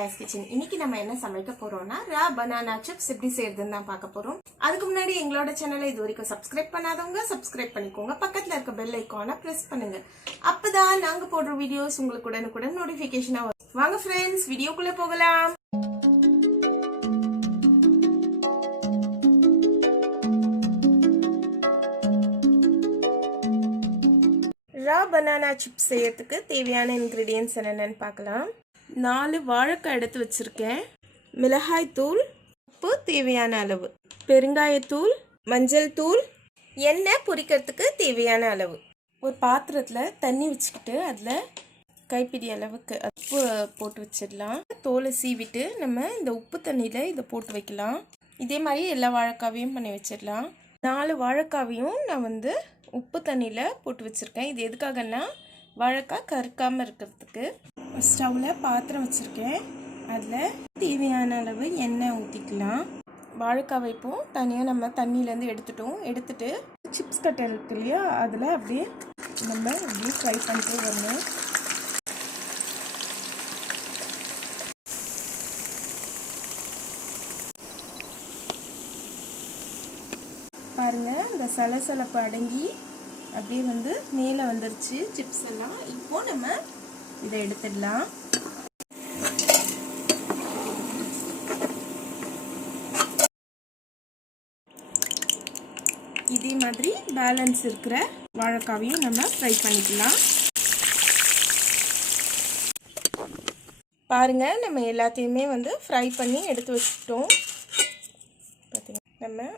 Hidhaya'S kitchen. இன்னைக்கு நம்ம என்ன சமைக்க போறோம்னா ரா பனானா சிப்ஸ் எப்படி செய்யறதுன்னு தான் பார்க்க போறோம். அதுக்கு முன்னாடி எங்களோட சேனலை இதுவரைக்கும் சப்ஸ்கிரைப் பண்ணாதவங்க சப்ஸ்கிரைப் பண்ணிக்கோங்க. பக்கத்துல இருக்க பெல் ஐகானை பிரஸ் பண்ணுங்க. அப்பதான் நாங்க போடுற வீடியோஸ் உங்களுக்கு உடனுக்குடன் நோட்டிபிகேஷனா வரும். வாங்க ஃப்ரெண்ட்ஸ், வீடியோக்குள்ள போகலாம். ரா பனானா சிப்ஸ் செய்யறதுக்கு தேவையான இன்கிரீடியன்ட்ஸ் என்னென்னு பார்க்கலாம். 4 வாழைக்காய் எடுத்து வச்சிருக்கேன். மிளகாய் தூள், உப்பு தேவையான அளவு, பெருங்காயத்தூள், மஞ்சள் தூள், எண்ணெய் பொரிக்கிறதுக்கு தேவையான அளவு. ஒரு பாத்திரத்தில் தண்ணி வச்சுக்கிட்டு அதில் கைப்பிடி அளவுக்கு உப்பு போட்டு வச்சிடலாம். தோலை சீவிட்டு நம்ம இந்த உப்பு தண்ணியில் இதை போட்டு வைக்கலாம். இதே மாதிரி எல்லா வாழைக்காவையும் பண்ணி வச்சிடலாம். 4 வாழைக்காவையும் நான் உப்பு தண்ணியில் போட்டு வச்சுருக்கேன். இது எதுக்காகன்னா வாழைக்காய் கருக்காமல் இருக்கிறதுக்கு. ஸ்டவ்வில் பாத்திரம் வச்சுருக்கேன். அதில் தேவையான அளவு எண்ணெய் ஊற்றிக்கலாம். வாழைக்காய் வைப்போம். தனியாக நம்ம தண்ணியிலேருந்து எடுத்துட்டு சிப்ஸ் கட்டர் இருக்கு இல்லையா, அதில் அப்படியே ஃப்ரை பண்ணிட்டு வரணும். பாருங்கள், இந்த சலசலப்பு அடங்கி அப்படியே மேலே வந்துருச்சு சிப்ஸ் எல்லாம். இப்போ நம்ம இதை எடுத்துடலாம். இதே மாதிரி பேலன்ஸ் இருக்கிற வாழைக்காவையும் நம்ம ஃப்ரை பண்ணிக்கலாம். பாருங்க, நம்ம எல்லாத்தையுமே ஃப்ரை பண்ணி எடுத்து வச்சுட்டோம். பார்த்தீங்கன்னா நம்ம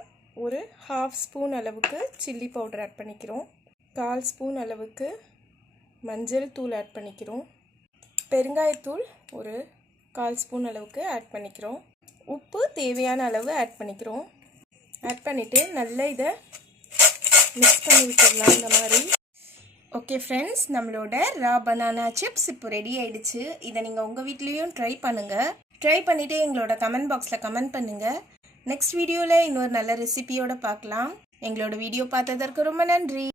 ஒரு 1/2 ஸ்பூன் அளவுக்கு சில்லி பவுடர் ஆட் பண்ணிக்கிறோம். 1/4 ஸ்பூன் அளவுக்கு மஞ்சள் தூள் ஆட் பண்ணிக்கிறோம். பெருங்காயத்தூள் ஒரு 1/4 ஸ்பூன் அளவுக்கு ஆட் பண்ணிக்கிறோம். உப்பு தேவையான அளவு ஆட் பண்ணிக்கிறோம். ஆட் பண்ணிவிட்டு நல்லா இதை மிக்ஸ் பண்ணி விட்டுடலாம் இந்த மாதிரி. ஓகே ஃப்ரெண்ட்ஸ், நம்மளோட ரா பனானா சிப்ஸ் இப்போ ரெடி ஆகிடுச்சு. இதை நீங்கள் உங்கள் வீட்லேயும் ட்ரை பண்ணுங்கள். ட்ரை பண்ணிவிட்டு எங்களோட கமெண்ட் பாக்ஸில் கமெண்ட் பண்ணுங்கள். நெக்ஸ்ட் வீடியோவில் இன்னொரு நல்ல ரெசிபியோடு பார்க்கலாம். எங்களோட வீடியோ பார்த்ததற்கு ரொம்ப நன்றி.